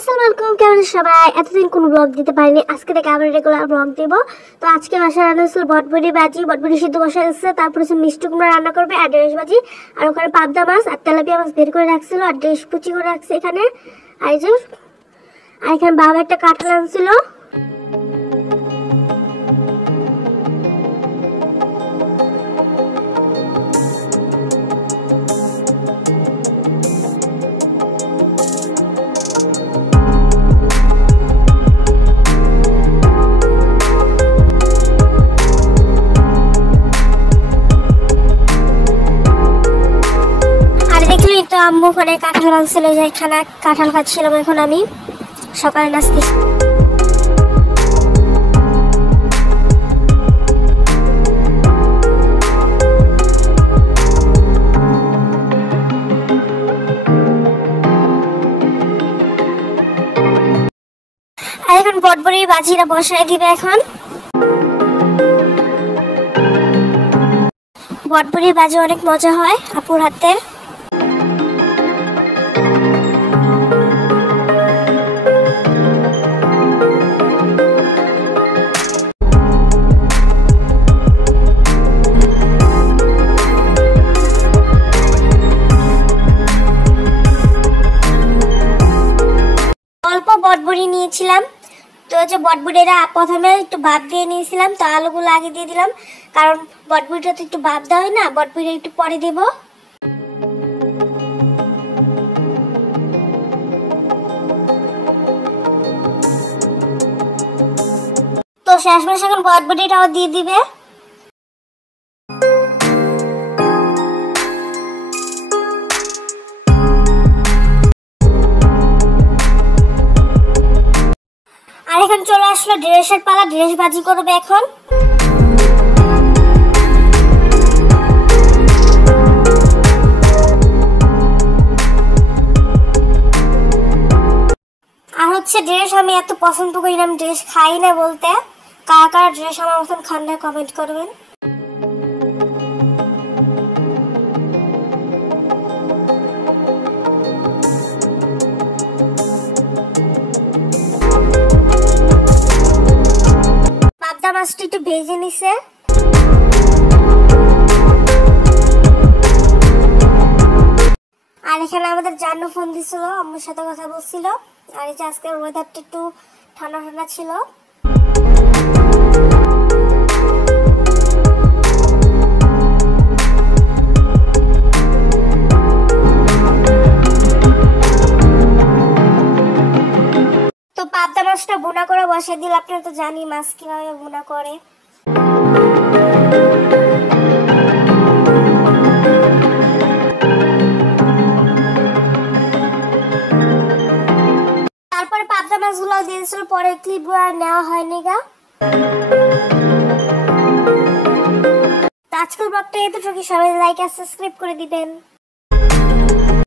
আসসালামু আলাইকুম, কেমন আছেন সবাই? এতদিন কোনো ব্লগ দিতে পারিনি, আজকে থেকে আবার রেগুলার ব্লগ দেব। তো আজকে বাসায় রান্না হয়েছিল বটবটি ভাজি, বটবটি সিদ্ধ বসা এসেছে, তারপর হচ্ছে মিষ্টি কুমড়া রান্না করবে আর ঢেঁড়স ভাজি, আর ওখানে পাবদা মাছ আর তেলাপিয়া মাছ বের করে রাখছিল আর ঢেঁড়স কুচি করে রাখছে এখানে। আর এই যে আর এখানে বাবা একটা কাঁঠাল আনছিল। আম্মু ওখানে কাঁঠাল আনছিল, যেখানে কাঁঠাল খাচ্ছিলাম এখন আমি সকালে নাস্তা। আর এখন বটবটি ভাজিরা বসায় দিবে। এখন বটবটি ভাজি অনেক মজা হয় আপুর হাতের। বটবটি নিয়েছিলাম, তো হচ্ছে বটবটিটা প্রথমে একটু ভাপ দিয়ে নিয়েছিলাম, তো আলুগুলো আগে দিয়ে দিলাম, কারণ বটবটিটা তো একটু ভাপ দেওয়া হয় না, বটবটিটা একটু পরে দেব। তো শেষমেশ এখন বটবটিটাও দিয়ে দিবে। আর এখন চলে আসলো ঢেঁড়সের পালা, ঢেঁড়স ভাজি করবে এখন। আর হচ্ছে ঢেঁড়স আমি এত পছন্দ করি না, আমি ঢেঁড়স খাই না বলতে, কারা কারা ঢেঁড়স আমার মতন খান না কমেন্ট করবেন। মাছটা একটু ভেজে নিছে। আর এখানে আমাদের জান্নু ফোন দিছিল, আম্মুর সাথে কথা বলছিল। আর এই যে আজকের ওয়েদারটা একটু ঠান্ডা ঠান্ডা ছিল। তো পাবদা মাছটা ভুনা করে বসিয়ে দিল, আপনারা তো জানি মাছ কিভাবে ভুনা করে। তারপরে পাবদা মাছগুলো দিয়ে দিয়েছিল, পরে ক্লিপগুলো আর নেওয়া হয়নি গা। আজকের ব্লগটা এতটুকু, সবাই লাইক আর সাবস্ক্রাইব করে দিবেন।